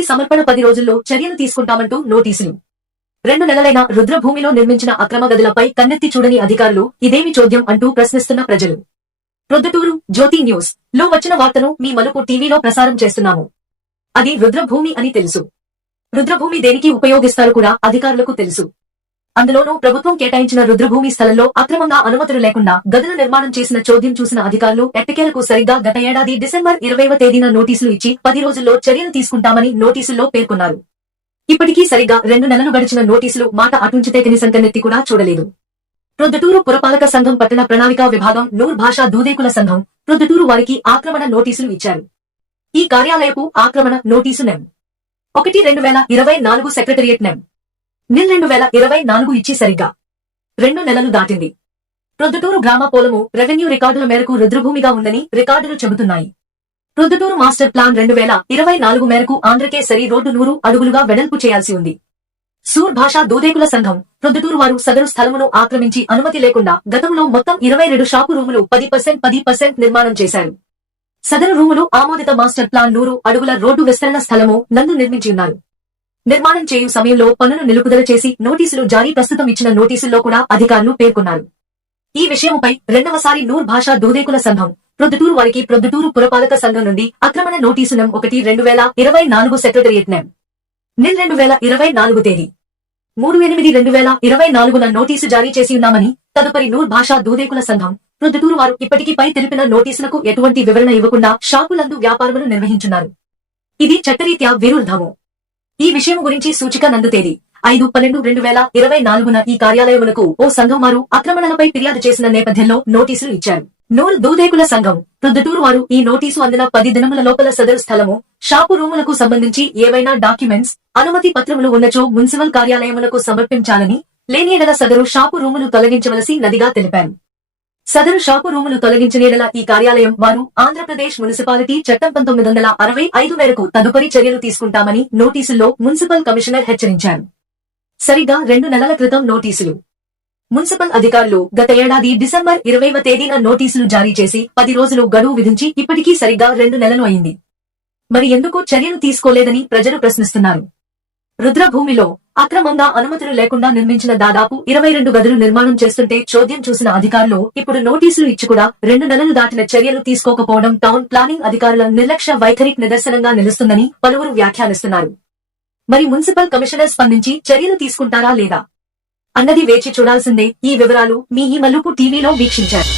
TV సమర్పణ పది రోజుల్లో చర్యలు తీసుకుంటామంటూ నోటీసులు. రెండు నెలలైన రుద్రభూమిలో నిర్మించిన అక్రమ గదులపై కన్నెత్తి చూడని అధికారులు ఇదేమి చోద్యం అంటూ ప్రశ్నిస్తున్న ప్రజలు. ప్రొద్దుటూరు జ్యోతి న్యూస్. లో వచ్చిన వార్తను మీ మలుపు టీవీలో ప్రసారం చేస్తున్నాము. అది రుద్రభూమి అని తెలుసు. రుద్రభూమి దేనికి ఉపయోగిస్తారు కూడా అధికారులకు తెలుసు. అందులోనూ ప్రభుత్వం కేటాయించిన రుద్రభూమి స్థలంలో అక్రమంగా అనుమతులు లేకుండా గదుల నిర్మాణం చేసిన చోద్యం చూసిన అధికారులు ఎట్టకేలకు సరిగ్గా గత ఏడాది డిసెంబర్ ఇరవైవ తేదీన నోటీసులు ఇచ్చి పది రోజుల్లో చర్యలు తీసుకుంటామని నోటీసుల్లో పేర్కొన్నారు. ఇప్పటికీ సరిగ్గా రెండు నెలలు గడిచిన నోటీసులు మాట అటుంచితే కనీసం కన్నెత్తి కూడా చూడలేదు. ప్రొద్దుటూరు పురపాలక సంఘం పట్టణ ప్రణాళికా విభాగం నూర్ భాషా దూదేకుల సంఘం ప్రొద్దుటూరు వారికి ఆక్రమణ నోటీసులు ఇచ్చారు. ఈ కార్యాలయపు ఆక్రమణ నోటీసు నెం. ఒకటి రెండు వేల ఇరవై నాలుగు సెక్రటరియట్ నెం. నిల్ రెండు వేల ఇరవై నాలుగు ఇచ్చి సరిగ్గా. రెండు నెలలు దాటింది. ప్రొద్దుటూరు గ్రామ పోలము రెవెన్యూ రికార్డుల మేరకు రుద్రభూమిగా ఉందని రికార్డులు చెబుతున్నాయి. ప్రొద్దుటూరు మాస్టర్ ప్లాన్ రెండు వేల ఇరవై నాలుగు మేరకు ఆంధ్రకేసరి రోడ్డు నూరు అడుగులుగా వెడల్పు చేయాల్సి ఉంది. సూర్ భాషా దూదేకుల సంఘం ప్రొద్దుటూరు వారు సదరు స్థలమును ఆక్రమించి అనుమతి లేకుండా గతంలో మొత్తం ఇరవై రెండు షాపు రూములు పది పర్సెంట్ పది పర్సెంట్ నిర్మాణం చేశారు. సదరు రూములు ఆమోదిత మాస్టర్ ప్లాన్ నూరు అడుగుల రోడ్డు విస్తరణ స్థలము నందు నిర్మించి ఉన్నారు. నిర్మాణం చేయు సమయంలో పనులు నిలుపుదల చేసి నోటీసులు జారీ ప్రస్తుతం ఇచ్చిన నోటీసుల్లో కూడా అధికారులు పేర్కొన్నారు. ఈ విషయముపై రెండవసారి నూర్ భాషా దూదేకుల సంఘం ప్రొద్దుటూరు వారికి ప్రొద్దుటూరు పురపాలక సంఘం నుండి అక్రమణ నోటీసు నం ఒకటి రెండు వేల ఇరవై నాలుగు సెక్రటరియట్ నెం నిల్ రెండు వేల ఇరవై నాలుగు తేదీ. మూడు ఎనిమిది రెండు వేల ఇరవై నాలుగున నోటీసు జారీ చేసి ఉన్నామని తదుపరి నూర్ భాషా దూదేకుల సంఘం ప్రొద్దుటూరు వారు ఇప్పటికీ పై తెలిపిన నోటీసులకు ఎటువంటి వివరణ ఇవ్వకుండా షాపులందు వ్యాపారములు నిర్వహించున్నారు. ఇది చట్టరీత్యా విరుద్ధము ఈ విషయం గురించి సూచిక నందు తేదీ ఐదు పన్నెండు రెండు వేల ఇరవై నాలుగున ఈ కార్యాలయములకు ఓ సంఘం వారు అక్రమణలపై ఫిర్యాదు చేసిన నేపథ్యంలో నోటీసులు ఇచ్చారు. నూరు దూదేకుల సంఘం ప్రొద్దుటూరు వారు ఈ నోటీసు అందిన పది దినముల లోపల సదరు స్థలము షాపు రూములకు సంబంధించి ఏవైనా డాక్యుమెంట్స్ అనుమతి పత్రములు ఉన్నచో మున్సిపల్ కార్యాలయములకు సమర్పించాలని లేని ఎడల సదరు షాపు రూములు తొలగించవలసి నదిగా తెలిపారు. సదరు షాపు రూములు తొలగించనేడల ఈ కార్యాలయం వారు ఆంధ్రప్రదేశ్ మున్సిపాలిటీ చట్టం పంతొమ్మిది వందల అరవై ఐదు మేరకు తదుపరి చర్యలు తీసుకుంటామని నోటీసుల్లో మున్సిపల్ కమిషనర్ హెచ్చరించారు. సరిగ్గా రెండు నెలల క్రితం నోటీసులు. మున్సిపల్ అధికారులు గత ఏడాది డిసెంబర్ ఇరవైవ తేదీన నోటీసులు జారీ చేసి పది రోజులు గడువు విధించి ఇప్పటికీ సరిగ్గా రెండు నెలలు అయింది. మరి ఎందుకు చర్యలు తీసుకోలేదని ప్రజలు ప్రశ్నిస్తున్నారు. రుద్రభూమిలో అక్రమంగా అనుమతులు లేకుండా నిర్మించిన దాదాపు ఇరవై రెండు గదులు నిర్మాణం చేస్తుంటే చోద్యం చూసిన అధికారులు ఇప్పుడు నోటీసులు ఇచ్చి కూడా రెండు నెలలు దాటిన చర్యలు తీసుకోకపోవడం టౌన్ ప్లానింగ్ అధికారుల నిర్లక్ష్య వైఖరికి నిదర్శనంగా నిలుస్తుందని పలువురు వ్యాఖ్యానిస్తున్నారు. మరి మున్సిపల్ కమిషనర్ స్పందించి చర్యలు తీసుకుంటారా లేదా అన్నది వేచి చూడాల్సిందే. ఈ వివరాలు మీ ఈ మలుపు టీవీలో వీక్షించారు.